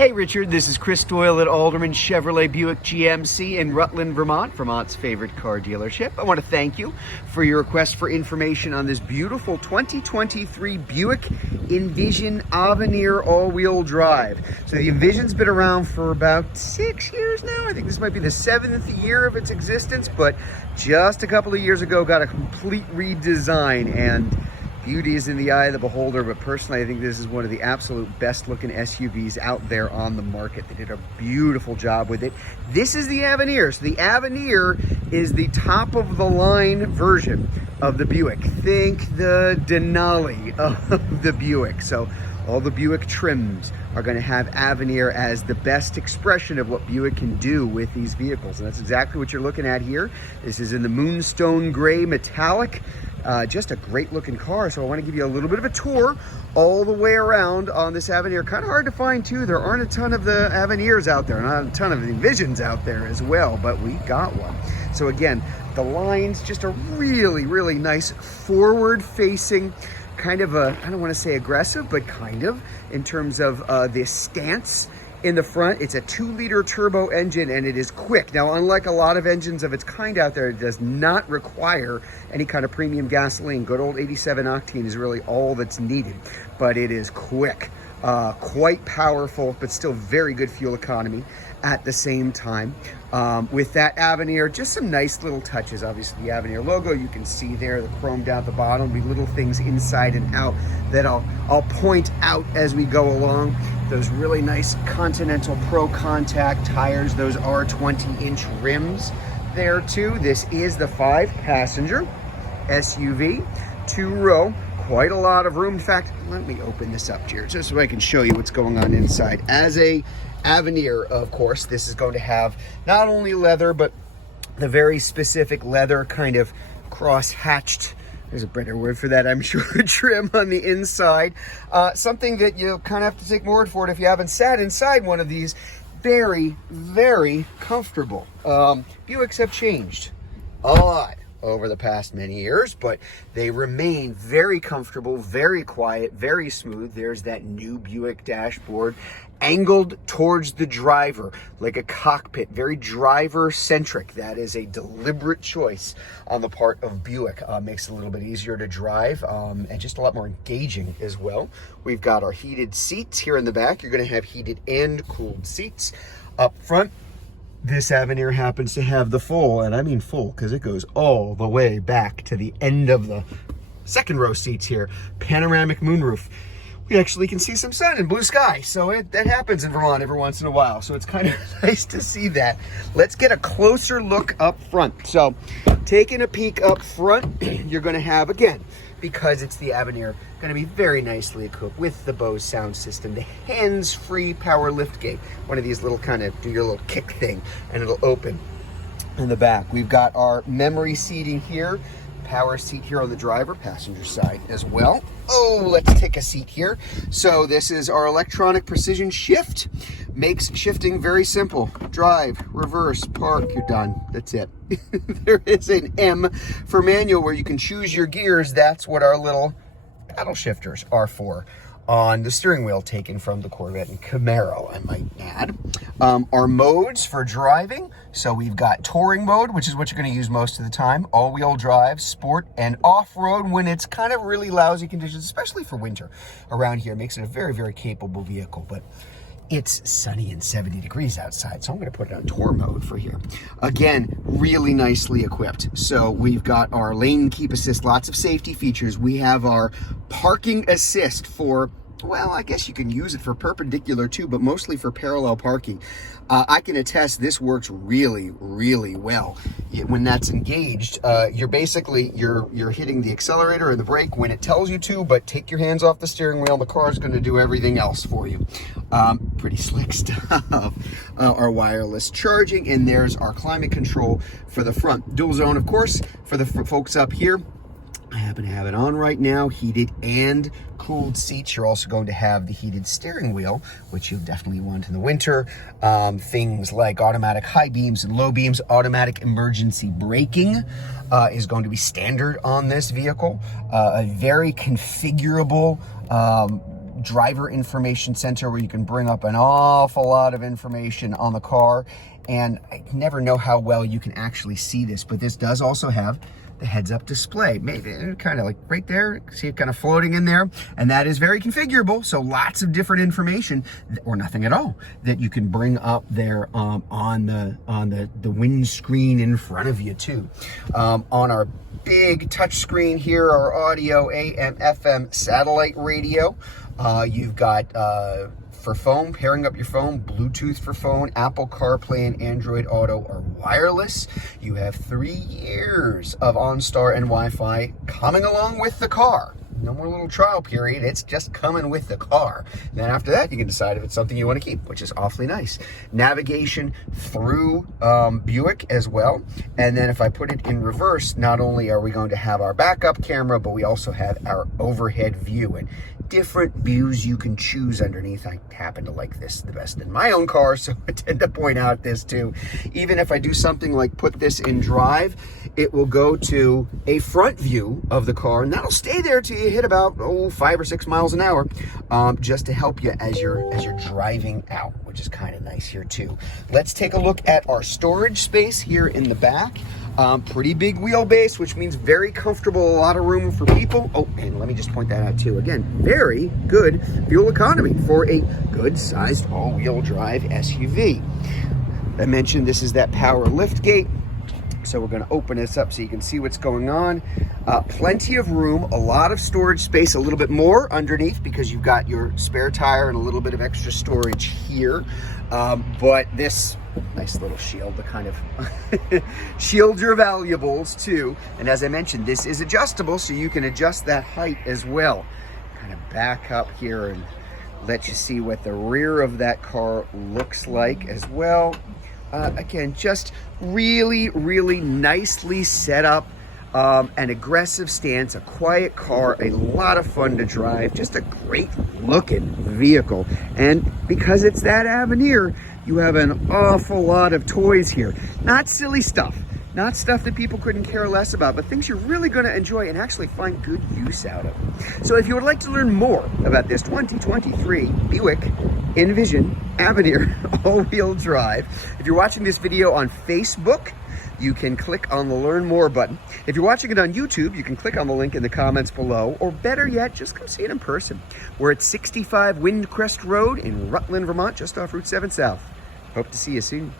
Hey Richard, this is Chris Doyle at Alderman Chevrolet Buick GMC in Rutland, Vermont, Vermont's favorite car dealership. I want to thank you for your request for information on this beautiful 2023 Buick Envision Avenir all-wheel drive. So the Envision's been around for about 6 years now. I think this might be the 7th year of its existence, but just a couple of years ago got a complete redesign, and beauty is in the eye of the beholder, but personally I think this is one of the absolute best looking SUVs out there on the market. They did a beautiful job with it. This is the Avenir. So the Avenir is the top of the line version of the Buick. Think the Denali of the Buick. So all the Buick trims are going to have Avenir as the best expression of what Buick can do with these vehicles. And that's exactly what you're looking at here. This is in the Moonstone Gray Metallic. Just a great looking car. So I want to give you a little bit of a tour all the way around on this Avenir. Kind of hard to find too. There aren't a ton of the Avenirs out there, not a ton of the Envisions out there as well, but we got one. So again, the lines, just a really, really nice forward facing, kind of a, I don't want to say aggressive, but kind of in terms of this stance. In the front, it's a 2-liter turbo engine and it is quick. Now, unlike a lot of engines of its kind out there, it does not require any kind of premium gasoline. Good old 87 octane is really all that's needed, but it is quick, quite powerful, but still very good fuel economy at the same time. With that Avenir, just some nice little touches. Obviously the Avenir logo, you can see there, the chrome down at the bottom, be little things inside and out that I'll point out as we go along. Those really nice Continental Pro Contact tires, those are 20-inch rims there too. This is the 5-passenger SUV, 2-row, quite a lot of room. In fact, let me open this up here just so I can show you what's going on inside. As a Avenir, of course, this is going to have not only leather, but the very specific leather kind of cross-hatched, there's a better word for that, I'm sure, trim on the inside. Something that you kind of have to take my word for it if you haven't sat inside one of these. Very, very comfortable. Buicks have changed a lot over the past many years, but they remain very comfortable, very quiet, very smooth. There's that new Buick dashboard angled towards the driver like a cockpit, very driver centric. That is a deliberate choice on the part of Buick. Makes it a little bit easier to drive and just a lot more engaging as well. We've got our heated seats here in the back. You're going to have heated and cooled seats up front. This Avenir happens to have the full, and I mean full because it goes all the way back to the end of the second row seats here, panoramic moonroof. We actually can see some sun and blue sky, so that happens in Vermont every once in a while, so it's kind of nice to see that. Let's get a closer look up front. So taking a peek up front, you're going to have, again, because it's the Avenir, going to be very nicely equipped with the Bose sound system, the hands-free power liftgate, one of these little kind of do your little kick thing and it'll open in the back. We've got our memory seating here, power seat here on the driver, passenger side as well. Oh, let's take a seat here. So this is our electronic precision shift. Makes shifting very simple. Drive, reverse, park, you're done. That's it. There is an M for manual where you can choose your gears. That's what our little paddle shifters are for on the steering wheel, taken from the Corvette and Camaro, I might add. Our modes for driving. So we've got touring mode, which is what you're going to use most of the time, all-wheel drive, sport, and off-road when it's kind of really lousy conditions, especially for winter around here. Makes it a very, very capable vehicle, but it's sunny and 70 degrees outside, so I'm going to put it on tour mode for here. Again, really nicely equipped. So we've got our lane keep assist, lots of safety features. We have our parking assist for, well, I guess you can use it for perpendicular too, but mostly for parallel parking. I can attest this works really, really well. When that's engaged, you're basically, you're hitting the accelerator and the brake when it tells you to, but take your hands off the steering wheel, the car is going to do everything else for you. Pretty slick stuff. Our wireless charging, and there's our climate control for the front. Dual zone, of course, for the folks up here. I happen to have it on right now, heated and cooled seats. You're also going to have the heated steering wheel, which you'll definitely want in the winter. Things like automatic high beams and low beams, automatic emergency braking is going to be standard on this vehicle. A very configurable driver information center where you can bring up an awful lot of information on the car. And I never know how well you can actually see this, but this does also have the heads-up display, maybe kind of like right there, see it kind of floating in there, and that is very configurable, so lots of different information, or nothing at all, that you can bring up there on the windscreen in front of you too. On our big touch screen here, our audio, AM, FM, satellite radio. You've got for phone, pairing up your phone, Bluetooth for phone, Apple CarPlay and Android Auto are wireless. You have 3 years of OnStar and Wi-Fi coming along with the car. No more little trial period, it's just coming with the car. And then after that, you can decide if it's something you want to keep, which is awfully nice. Navigation through Buick as well. And then if I put it in reverse, not only are we going to have our backup camera, but we also have our overhead view and different views you can choose underneath. I happen to like this the best in my own car, so I tend to point out this too. Even if I do something like put this in drive, it will go to a front view of the car, and that'll stay there till you hit about 5 or 6 miles an hour, just to help you as you're driving out, which is kind of nice here too. Let's take a look at our storage space here in the back. Pretty big wheelbase, which means very comfortable, a lot of room for people. Oh, and let me just point that out too. Again, very good fuel economy for a good-sized all-wheel drive SUV. I mentioned this is that power lift gate. So we're going to open this up so you can see what's going on. Plenty of room, a lot of storage space, a little bit more underneath because you've got your spare tire and a little bit of extra storage here. But this nice little shield to kind of shield your valuables too. And as I mentioned, this is adjustable, so you can adjust that height as well. Kind of back up here and let you see what the rear of that car looks like as well. Again, just really, really nicely set up, an aggressive stance, a quiet car, a lot of fun to drive, just a great looking vehicle. And because it's that Avenir, you have an awful lot of toys here. Not silly stuff, not stuff that people couldn't care less about, but things you're really going to enjoy and actually find good use out of. So if you would like to learn more about this 2023 Buick Envision Avenir all-wheel drive, if you're watching this video on Facebook, you can click on the Learn More button. If you're watching it on YouTube, you can click on the link in the comments below, or better yet, just come see it in person. We're at 65 Windcrest Road in Rutland, Vermont, just off Route 7 South. Hope to see you soon.